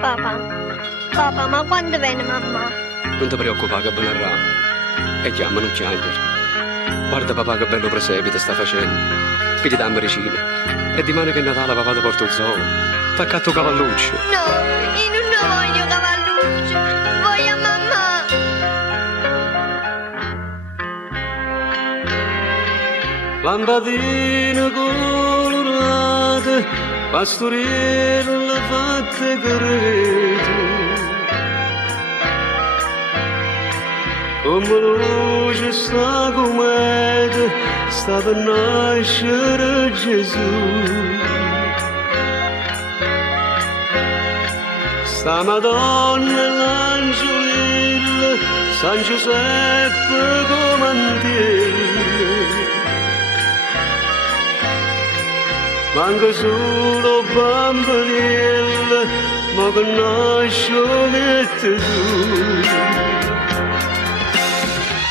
Papà, ma quando viene mamma? Non ti preoccupare che verrà. E chiama, non piangere. Guarda papà che bello presepe sta facendo. Che gli dà medicina. E dimane che Natale papà ti porta il zoo. T'ha accatto cavalluccio. No, io non voglio cavalluccio. Voglio mamma. Lampadine colorate, pastorelle fatte grete. Come luce sta cometa, sta per nascere Gesù. Sta Madonna e l'Angelilla, San Giuseppe comandiere. Manca solo bambinella, ma che nasce tu.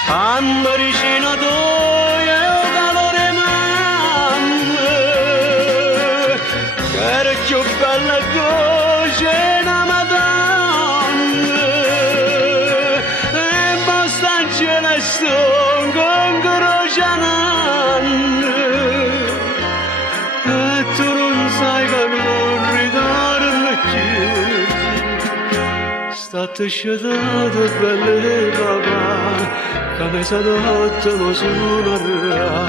Amma vicino a te e calore mamma, che era più bella dolce una Madonna, e basta celeste con croce nanna, e tu non sai che non ritorno più, state scetate belle papà. Come stanotte mi suonerà.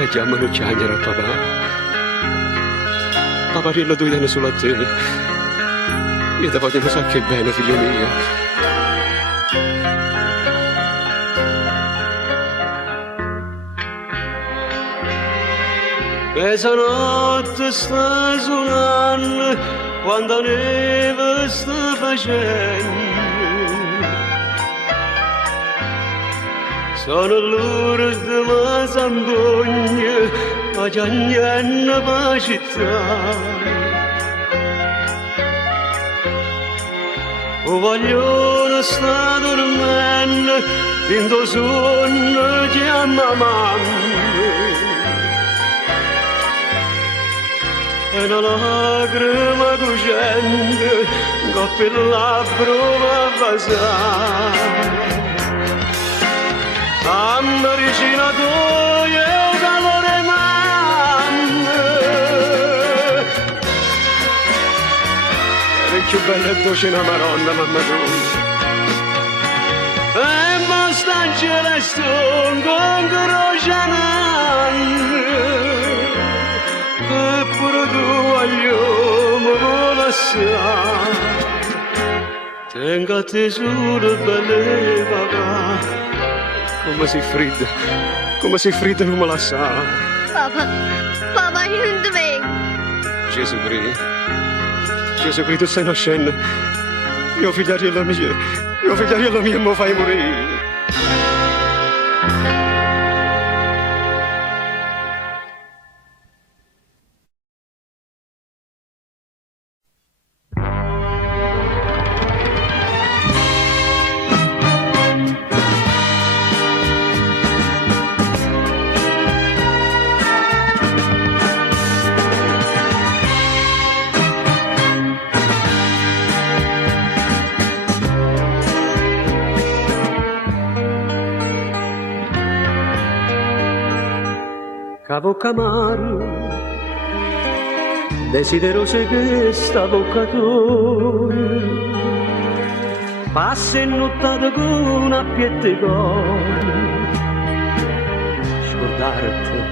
E chiamano chiangere a papà. Paparillo tu vieni solo a te. Io ti voglio sapere che bene, figlio mio. Questa notte sta suonando, quando neve sta facendo. Sono Lourdes ma Zambogna, ma Giannianna ma città. O vogliono sta dormendo, in tuo sonno chiama mamma. E una lacrima cuscente, coppa il labbro va a basare. Mamma vicino a te e calore mamma, è più bella e dolce una Maronna mamma tua. E basta in celeste con croce nanna, eppure tu voglio mi lasciare. Tenga tesoro belle papà. Come sei fredda non me la sa. Papà, io non ti vengo. Gesù Cristo, tu stai nascendo. Io figliarella mia, mi fai morire. Bocca amaro, desiderosa che sta bocca tua passa in nottata con una piette con scordarti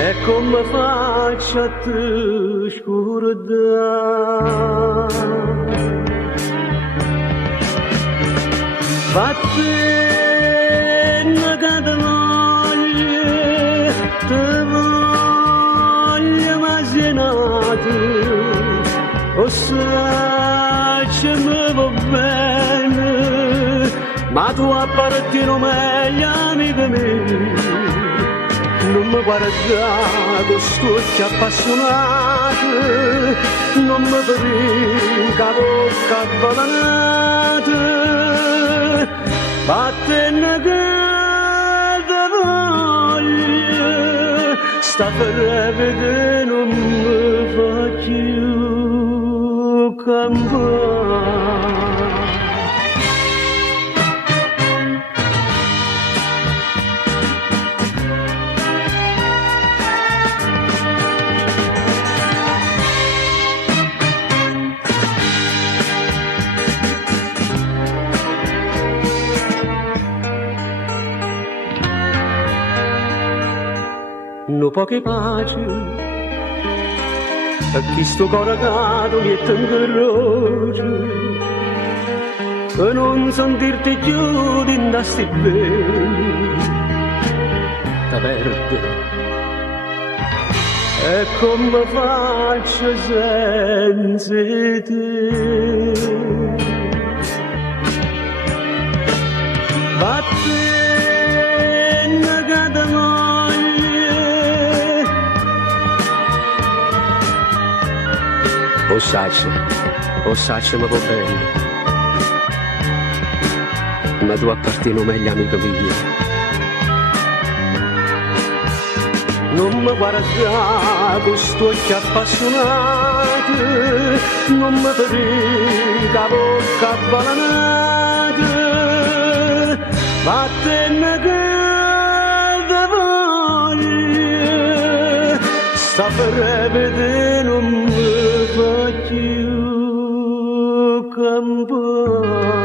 e come faccio a te scordare fatte una catena te voglio masinate, o sai che mi va bene, ma tu appartieni meglio amica mia, non mi guarda con scocchi appassionati, non mi vedi con bocca avvelenata, vattene che sta per vedere non mi voglio cambiare. No poche pace a chi sto coracato mi è croce e non sentirti più di andasti bene ti perde e come faccio senza te vattene che da o sacce ma va bene, ma tu appartieni meglio amico mio. Non mi guarda con sto occhio appassionato, non mi vedi la bocca avvelenata, vattene che da voglia, sta per vedere non mi voglio cambiare.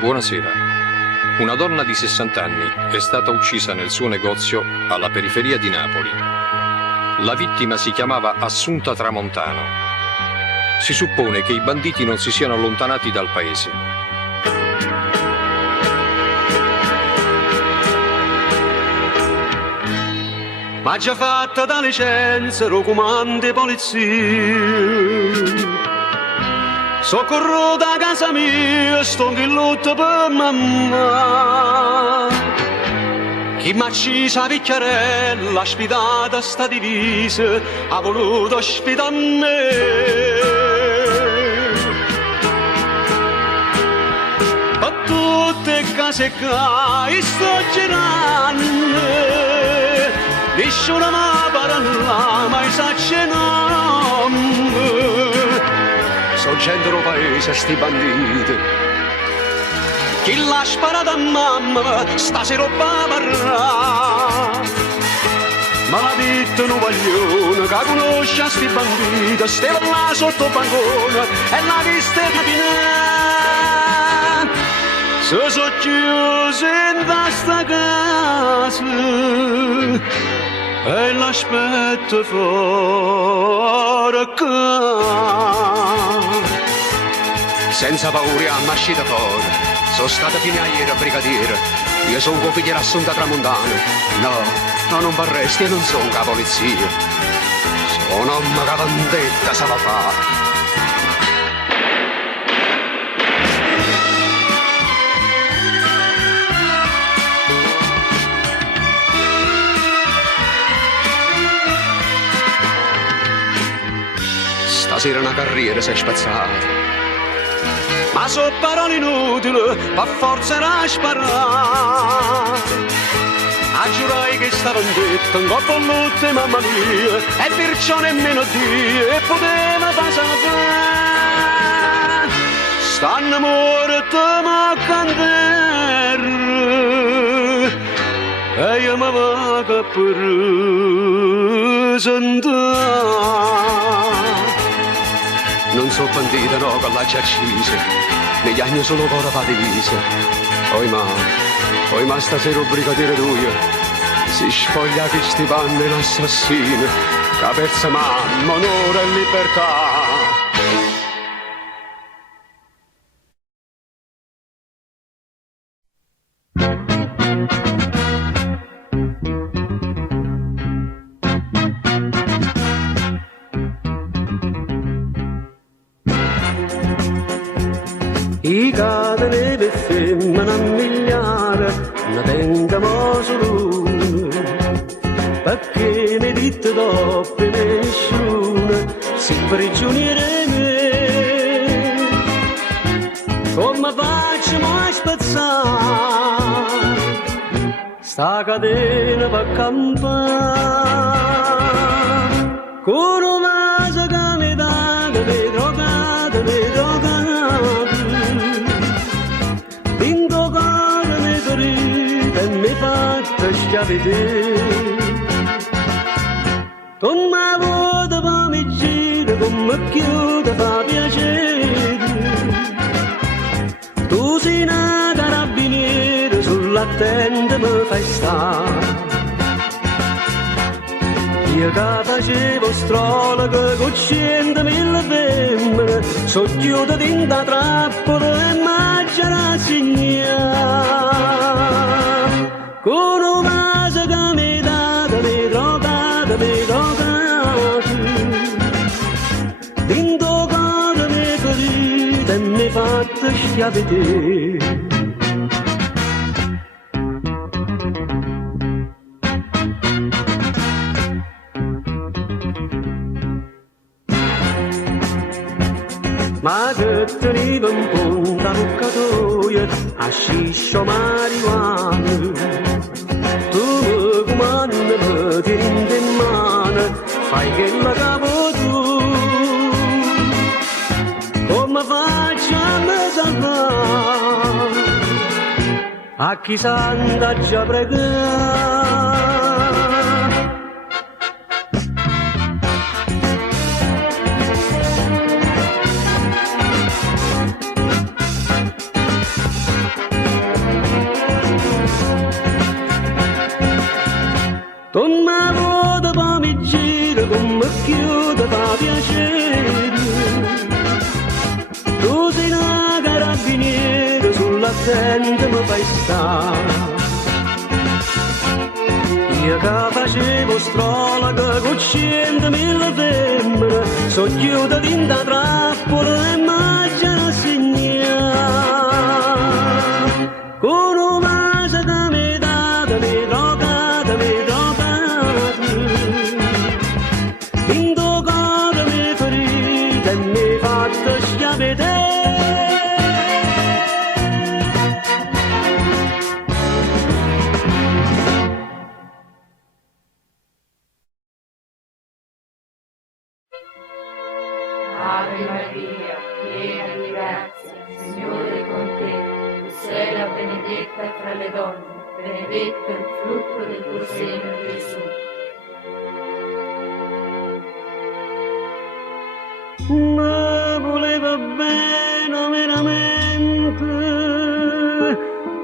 Buonasera. Una donna di 60 anni è stata uccisa nel suo negozio alla periferia di Napoli. La vittima si chiamava Assunta Tramontano. Si suppone che i banditi non si siano allontanati dal paese. Ma già fatta da licenza, lo comando di polizia. Soccorro da casa mia, sto in lutto per mamma. Chi m'ha accisa la picchiarella, sfidata sta divisa, ha voluto ospitare me. Per tutte le case che sto girando, nessuno mi parla, mai sa c'è nome. So gente del paese, sti banditi. Chi l'ha sparato a mamma, stasera va a parrà. Ma la vita non voglio, che conosce sti banditi, stava là sotto il bancone e l'ha vista camminare. Se sono chiuso in questa casa e l'aspetto fuori qua. Senza paura a uscita fuori, sono stata fino a ieri a brigadiere. Io sono un figlio Assunta Tramontano. No, non vorresti, io non sono la polizia. Sono un uomo che vendetta sa fare. Stasera una carriera si è spazzata. Ma so parole inutili, per forza era sparare. A giurai che stava detto, un colpo all'utte, mamma mia, e perciò nemmeno Dio, e poteva passare. Stanno morto ma cantare, e io mi vado per presentare. Non so bandita, no, con la accisa. Negli anni sono ancora patisa. Poi ma stasera il brigadiere tuo si spoglia che sti panni l'assassino, che ha perso mamma, onore e libertà. di cade neve femmina a migliare, ne tentiamo solo una, perché ne dite dopo nessuno si prigioniera me. Come facciamo a spazzare sta catena per campare? Con un vaso che mi dà, che mi drogate, vinto cuore mi ferite e mi fatta schiavità. Come vuoto poi mi gira, come chiude fa piacere. Tu sei una carabiniere, sull'attenta mi fai stare. Io che facevo strologo con 100.000 femmine, so chiuso in da trappola e mangiare a segnare. Con un vaso che mi date, mi drogate, vinto cuore mi ferite e mi fatta schiavità. Ma che teniva un punto a toccatoia, a sciscio marijuana. Tu mi comandi, mi tieni in mano, fai che la capo tu. Come faccio a me salvare? A chi s'anda già pregare? Come vuoto poi mi gira, come chiude fa piacere. Tu sei una carabiniere, sull'attenta mi fai stare. Io che facevo strologo con 100.000 femmine, so chiuso in da trappola e mangiare a segnare. Con un vaso che mi date, mi drogate, vinto cuore mi ferite e mi fatta schiavità. Ave Maria, piena di grazia, il Signore è con te. Tu sei la benedetta tra le donne, benedetto il frutto del tuo seno, Gesù. Ma voleva bene veramente,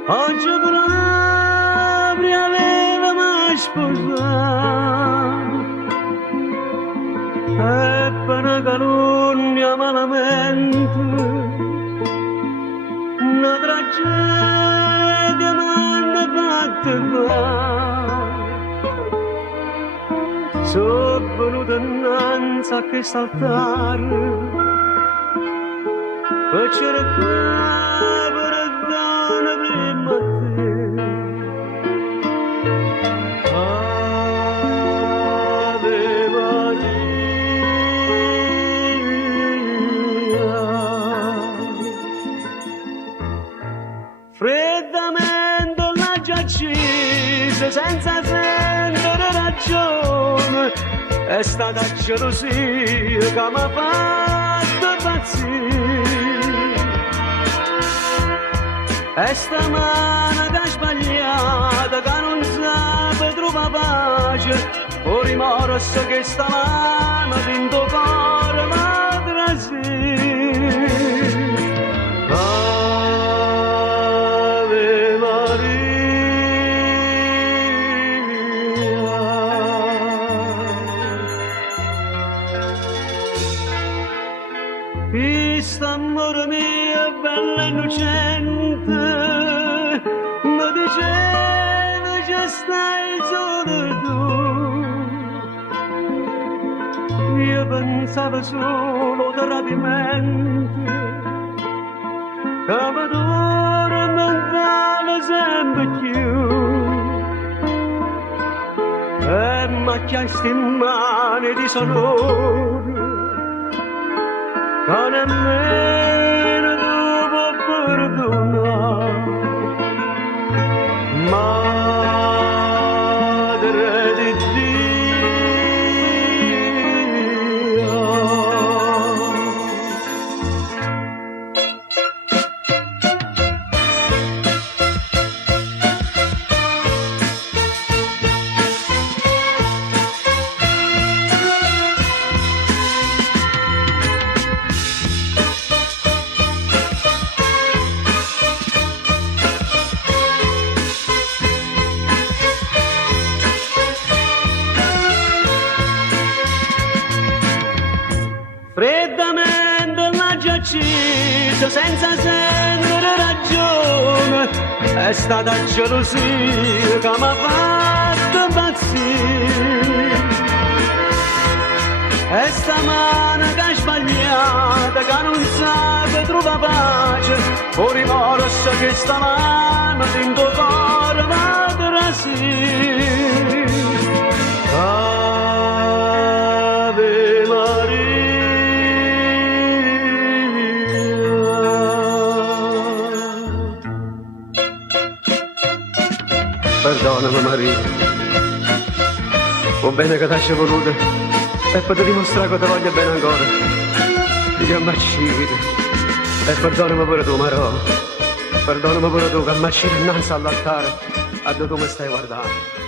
oggi proprio aveva mai sposato. E per una calunnia malamente, una tragedia mi hanno fatto fare. Sono venuto innanzi a questo altare per cercare perdono prima a te. Ave Maria. Freddamente l'ha già accesa senza sentire ragione. È stata gelosia che mi ha fatto impazzire. E sta mano che è sbagliata, che non sa trovare pace, o rimorso che sta mano vinto cuore ma trasì. Ave Maria. Questo amore mio è bello innocente, mi diceva che stai solo tu. Io pensavo solo di rapimento, Cavatore non vale sempre più e macchiasti in mani di sonore che nemmeno tu puoi perdonare. Madre di Dio. Freddamente la giacita senza sentire ragione, è stata gelosia che mi ha fatto impazzire. E sta mano che è sbagliata, che non sa che trova pace, o rimorso che sta mano dentro cuore va a trasire. Ave Maria. Perdonami Maria, va bene che ti ci voluto e per dimostrare che ti voglio bene ancora, ti ammacciate e perdonami pure tu Marò, perdonami pure tu che ammacciate innanzi all'altare a dove tu mi stai guardando.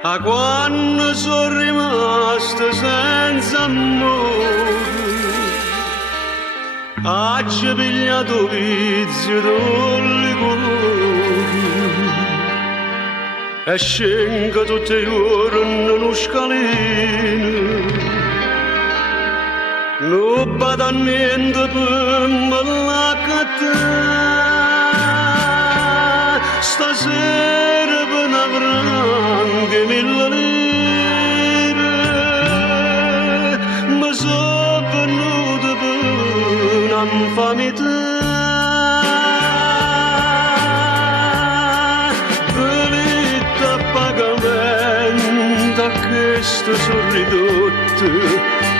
A quando sono rimasto senza amore, ho pigliato vizio del cuore e scengo tutti i giorni in uno scalino, non vado a niente per me la cattà. Stasera per una franca mille lire mi sono venuto per un'infamità. Venite a pagamento a questo sono ridotto,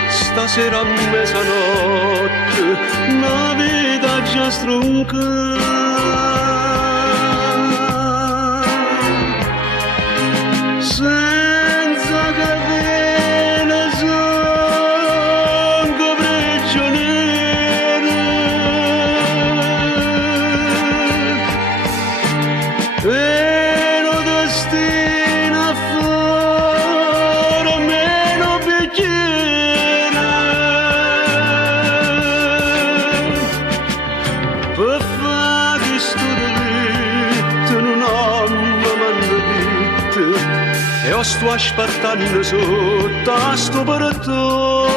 stasera a mezzanotte la vita già stronca. Senza catene sono prigioniero e lo destino a fare meno bicchiere per fare questo delitto non ho mai mandato. E io sto aspettando sotto a sto portone,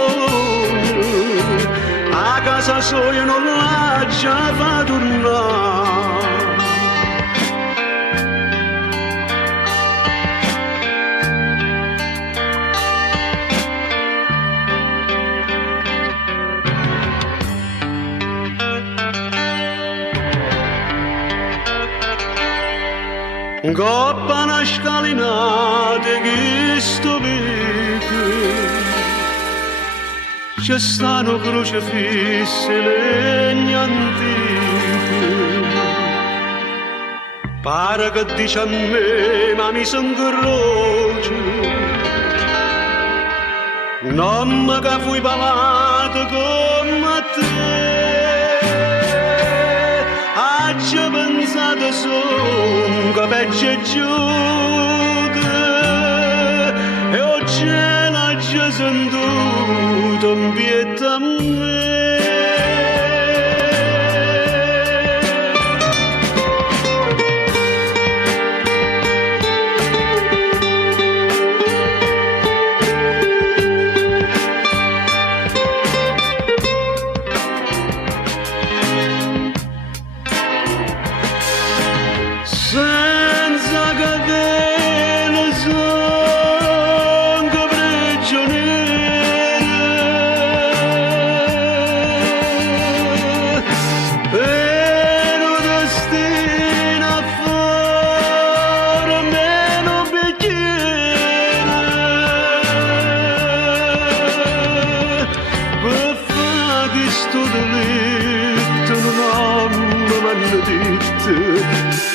a casa sua io non la già fa tornare. Coppa una scalinata che sto vita, c'è stanno crocefisse legni antiche, pare che dice a me ma mi son croce, non che fui pavato come te, ci pensato son che peggio è giuta e oggi la giù già sentito un pietà a me. Senza catene son prigioniere, però destino a fare meno bicchiere, per fare che sto delitto non mi m'hanno detto.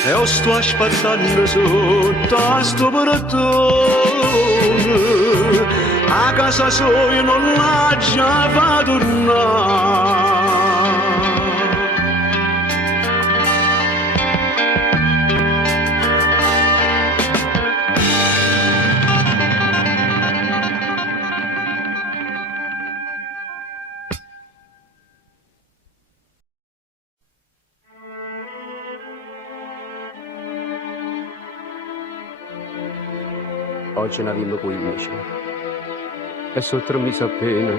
E io sto aspettando sotto a sto portone, a casa sua non l'ha già fa tornare. Oggi ne abbiamo 15 e sono 3 mesi appena.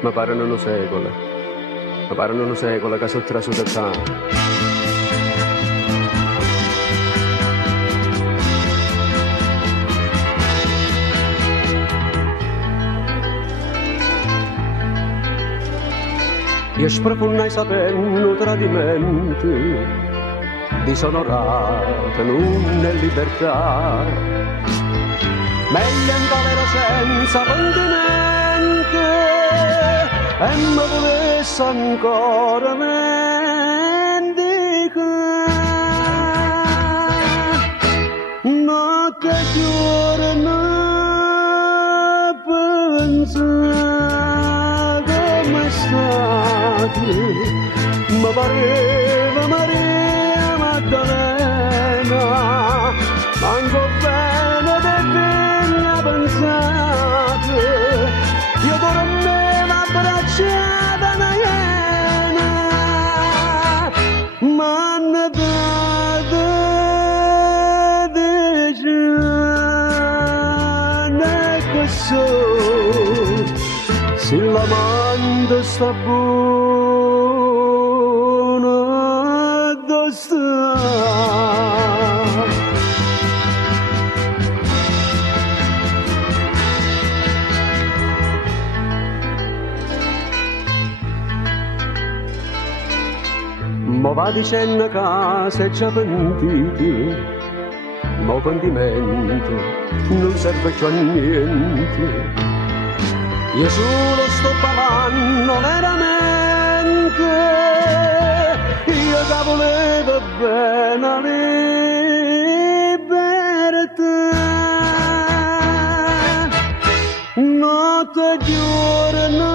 Mi parano un secolo che sono traso da casa. Io sprofondai sapendo tradimento, disonorato non è libertà. Meglio andare senza pentimento e mi volesse ancora vendicare. Notte e giorno pensavo come stato, mi pareva Maria Maddalena, manco bene pensate, io dormevo abbracciata una iena, ma hanno dato decine che so, se l'amante sta buona, dove sta? Mo va dicendo che sei già pentito, mo pentimento non serve più a niente. Io solo sto parlando veramente, io che volevo bene la libertà. Notte e giorno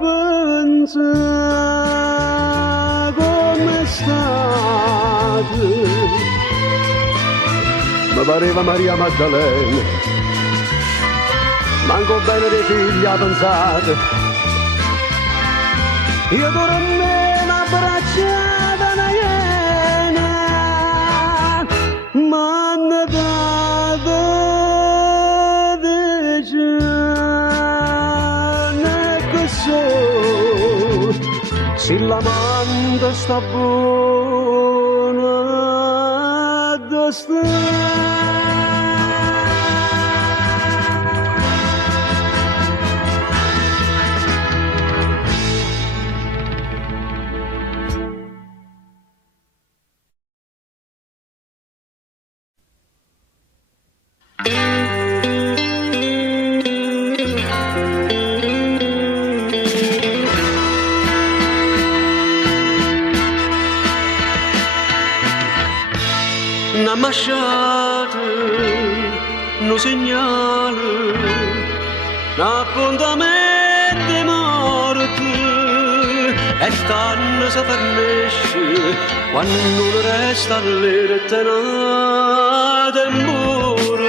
pensavo come state, mi pareva Maria Maddalena, manco bene dei figli a pensate, io dormevo abbracciata una iena, ma hanno dato decine che so, se l'amante sta buona, dove sta? Un'ambasciata, un segnale, un appuntamento di morte, e tanto si fernisce quando non resta l'eternità e morte.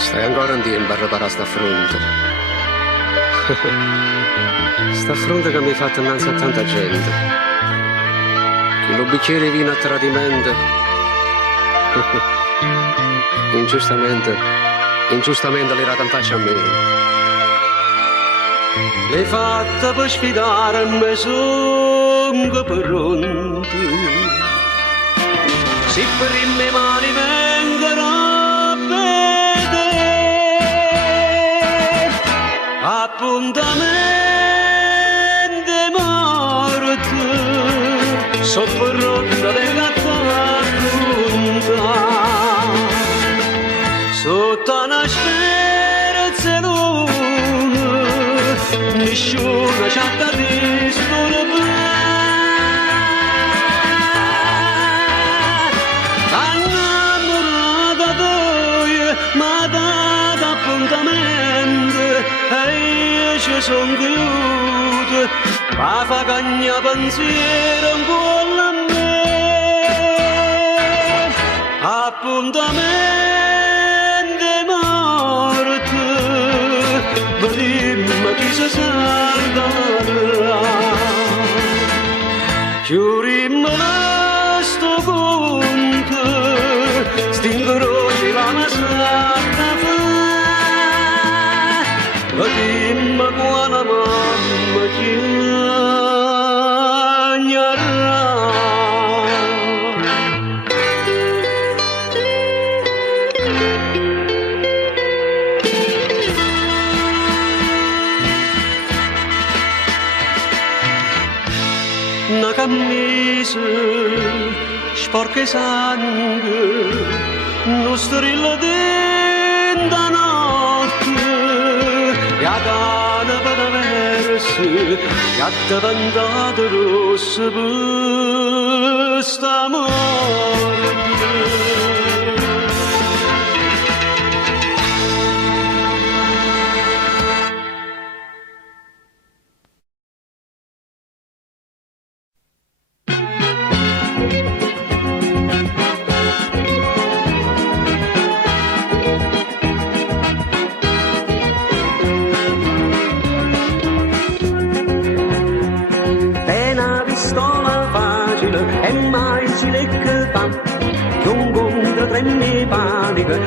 Stai ancora in tempo a riparare sta fronte. Sta fronte che mi hai fatto innanzi a tanta gente. Che lo bicchiere di vino a tradimento. Ingiustamente l'era in faccia a me. L'hai fatta per sfidare me songo pronto. Se per le mie mani vengono a vedere appuntamenti morti, so pronta di raccontare sotto una speranza lunga, nessuno ci ha da disturbare. Ma dato appuntamento e io ci sono chiuso, ma fa cagna pensiero ancora a me. Appuntamento morto, vedemmo chi si salverà. Giurimmo sto conto, stingerò la masata fa, ma dimma quale mamma chiagnerà. Una camisa sporca di sangue, non strilla dentro notte, e a tana per versi, e a diventato rosso per sta morte.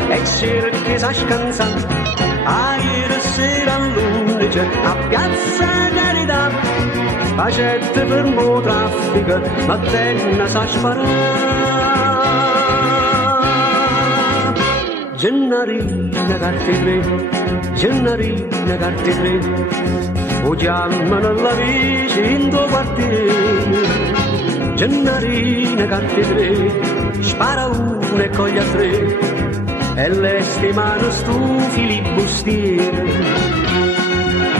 E cerchi sa scansare a ieri sera all'11 a Piazza Carità facette fermo traffico ma tenna sa sparare. Gennarina carte 3, Gennarina carte 3, o chiamano la vicino quartiere. Gennarina carte 3, spara una e coglia 3, e le mano stufi li bustiere.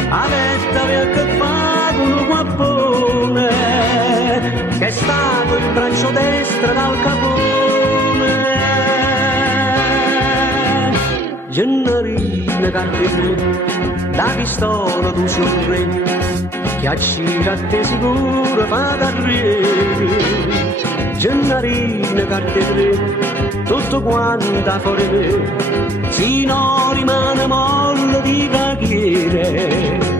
Avetta via che fa con un guappone, che è stato il braccio destro dal capone. Gennarina carte 3, da pistola tu sei un re, che accira a te sicuro fa carriere. Gennarina carte 3, tutto quanta fuori me, sino rimane molle di preghiere.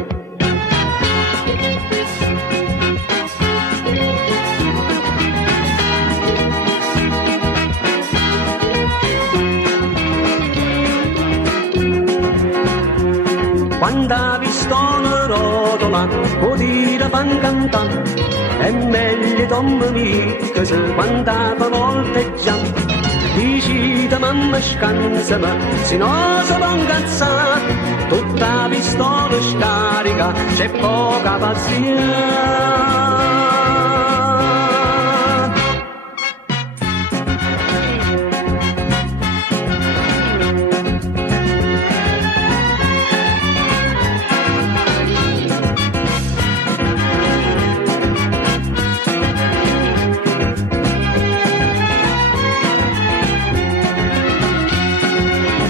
Quando ha visto una rotola, può dire fan cantare, è meglio Tom mica se quando fa volteggiare. Dici da mamma scansa, ma se no si va incazzare, tutta pistola scarica, c'è poca pazienza.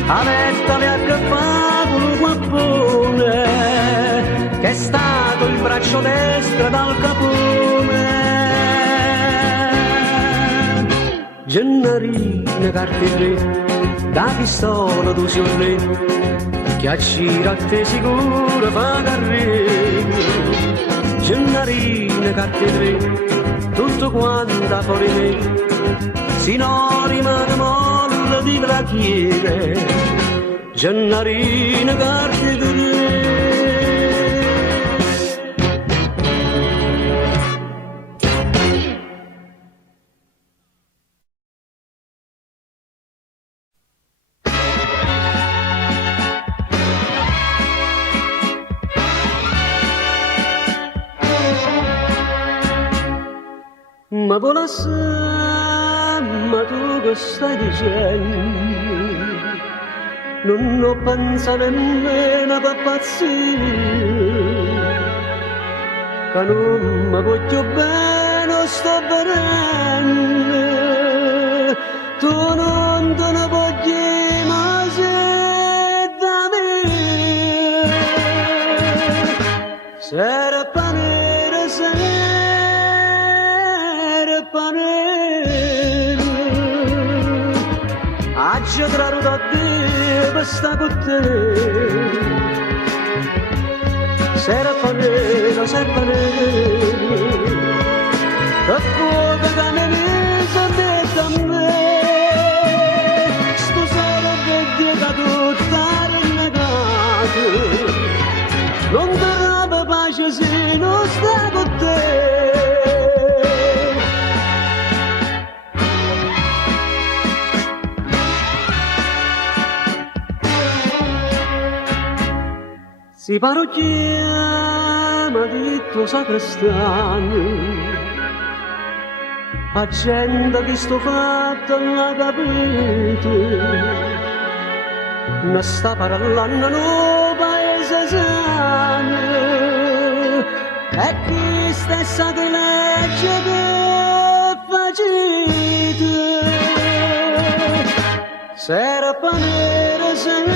Avettavi a che fa con un guappone, che è stato il braccio destro dal capone. Gennarina cartelle, da pistola tu sorre, che a te sicuro fa carrera. Gennarina cartelle, tutto quanto fuori me, si non rimane molla di bracchiere. Gennarina cartelle. Ma volesse, ma tu che stai dicendo? Non ho pensato nemmeno per pazzire, che non mi voglio bene, sto venendo. Tu non te ne voglio mai da me. Sera panera, panera, aggia trarre da te per sta con te. Sera panera, che fuoco che mi mise dentro a me. Sto sera vedi che tutta rinnegata, non darà pace se non sta con te. Si parrocchia di tuo sacrestano, a gente che sto fatto la capite, ne sta parlando no paese sano, e chi stessa che legge che facite, sera panera, sera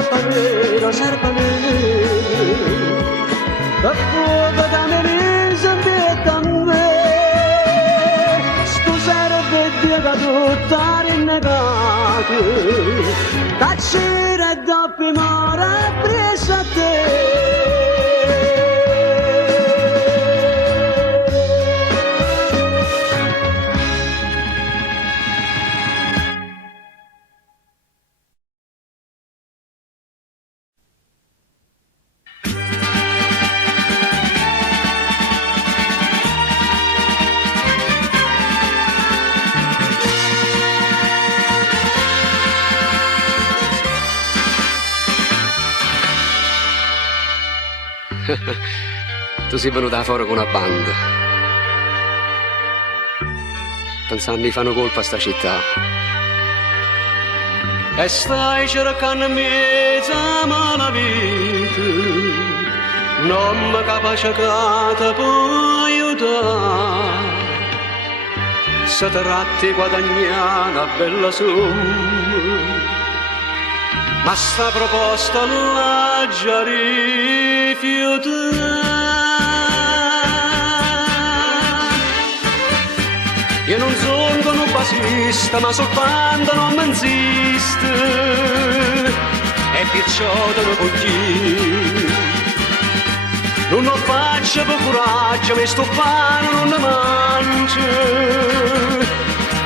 panera, sera panera, da fuoco che mi mise dentro a me. Sto sera vedi che tutta rinnegata, taccire e doppio mora preso a te. Tu sei venuta fuori con una banda, pensando che fanno colpa a sta città, e stai cercando in mezzo a malavita, non mi capace che ti può aiutare. Se tratti guadagnare una bella somma, ma sta proposta l'ha già rifiutata. Io non sono un basista, ma soltanto non mi insiste, e perciò te lo voglio. Non lo faccio per coraggio, mi sto pane non ne mangio,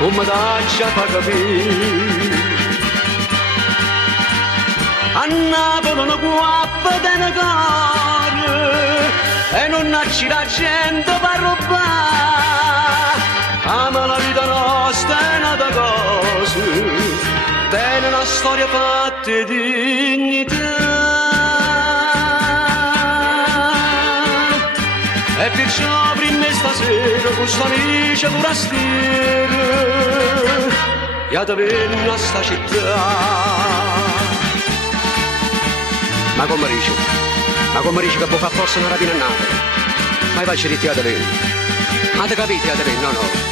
non mi daccia fa capire. A Napoli una guappa te ne corre, e non c'è la gente per rubare. Ma la vita nostra è nata cosa, tiene una storia fatta di dignità. E perciò prima stasera con sto amici forastiero, io ti vengo a sta città. Ma come dici che può far forza una rapina a Napoli? Ma faccio di te a te vengo. Ma te capite a te vengo? No.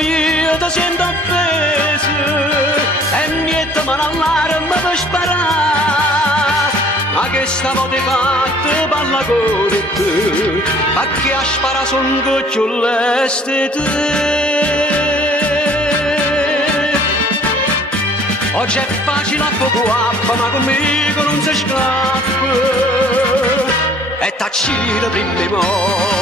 mia ti sento offesa e niente ma l'allarme per sparare. Ma che stavo di fatto parla con te, ma che a spara son goccioleste te. Oggi è facile a poco acqua, ma conmigo non si scappa e taccire prima mo'.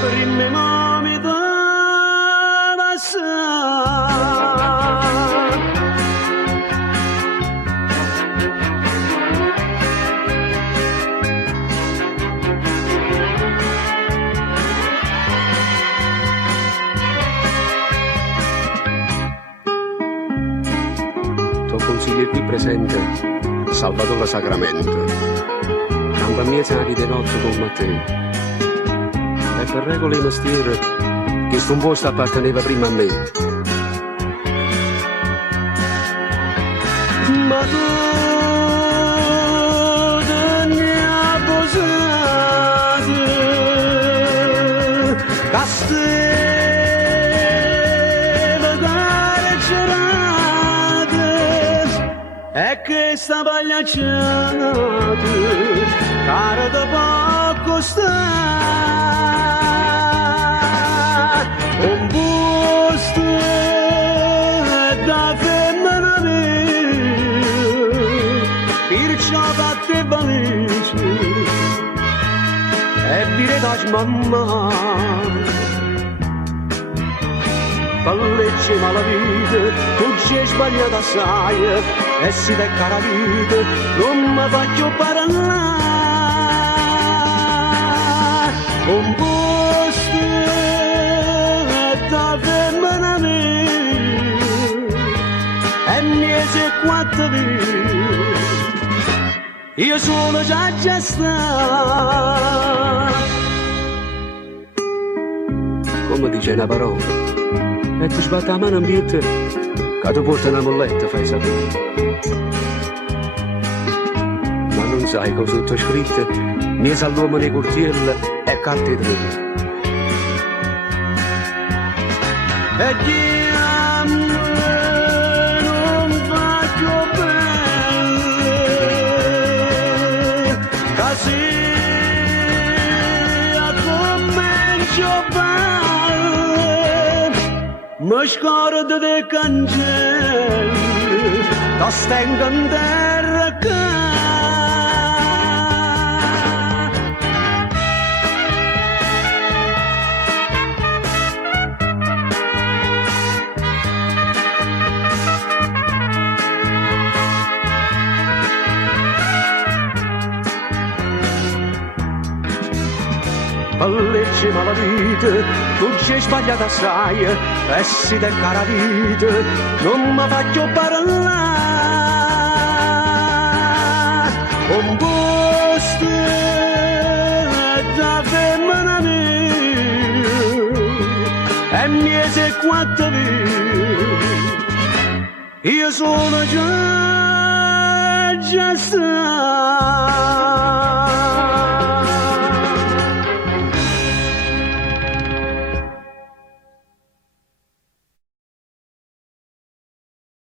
Per il mio nome da Tuo consiglio qui presente, Salvatore Sacramento, canta miezza di nozze con Matteo. E per regole di mestiere, che sto un posto apparteneva prima a me. Ma tu te ne hai posate, casteve carcerate, e che sta pagliacciata, cara da poco sta. Un busto da femmina mia, perciò fatte valigie e dire da mamma. Palleggi malavite, tu ci hai sbagliato assai e si becca la vita, non mi faccio parlare. Un busto da femmina mia e mese quattro via io sono già sta. Come dice una parola, e ti sbatte la mano ambiente che ti porta una molletta, fai sapere. Ma non sai cosa sotto scritto, mese all'uomo nei cortielli e carte tre. E chi a me non faccio bene, così a commencio bene, mi scordo dei cancelli, che stengono in terra che palleggi malavite, tu ci hai sbagliato assai, e si te cara vita, non mi faccio parlare. Un posto da femmina mia, e mese quattro via, io sono già sta.